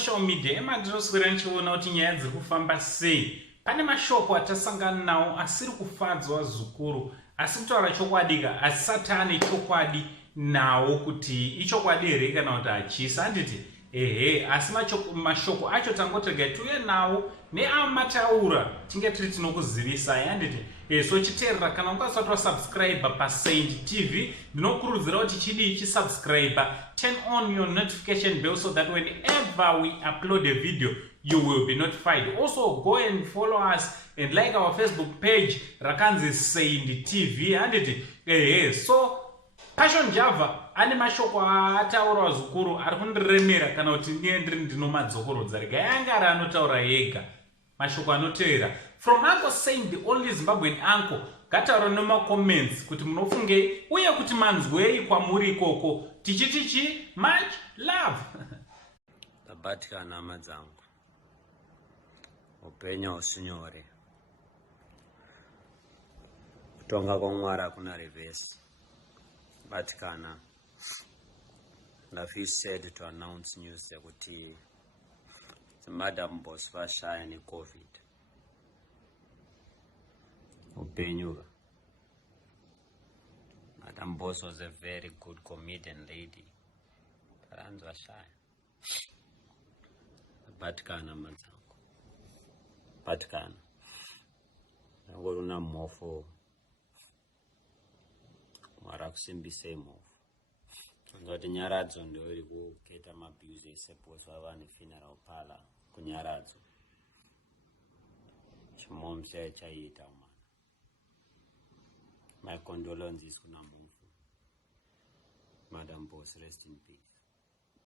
social media emadhinoswera nichiona kuti nyaya dziri kufamba sei. Pane mashoko atasangana nawo asiri kufadzwa zvikuru, asi kutaura chokwadika asati ane chokwadi nawo kuti ichokwadi here kana kuti hachisi. Handiti asi mashoko acho tangotega tiuye nawo neamataura tinge tiri tinokuzivisai. Handiti so chiteerera kana ungasati wasubscribe paSaint TV ndinokurudzira kuti chidii chisubscribe, turn on your notification bell so that whenever we upload a video you will be notified. Also go and follow us and like our Facebook page rakanzi Saint TV. Handiti so Passion Java ane mashoko ataura zvikuru ari kundiremera kana kuti ndiri ndinomadzokorodza rega yanga ari anotaura yega mashoko anoteera from Uncle Saint, the only Zimbabwean uncle. Ngataura nemacomments kuti munofungei uye kuti manzwei kwamuri ikoko. Tichitichi much love. Tabatikana hama dzangu, upenyu hausinyore, kutonga kwaMwari hakuna reverse. Batikana, I feel sad to announce news yekuti Madam Boss vashaya neCovid. Upenyuka. Madam Boss was a very good comedian lady. Taranzi vashaya. Batikana madzangu. Batikana. Nangoruna mofo. Mwari kusimbise imofu. Ngati nyaradzo ndio iri kuketa mabuse eseposo avane funeral parlor kunyaradzo. Chimomse chaita mwana. My condolences kuna mufu. Madam Boss, rest in peace.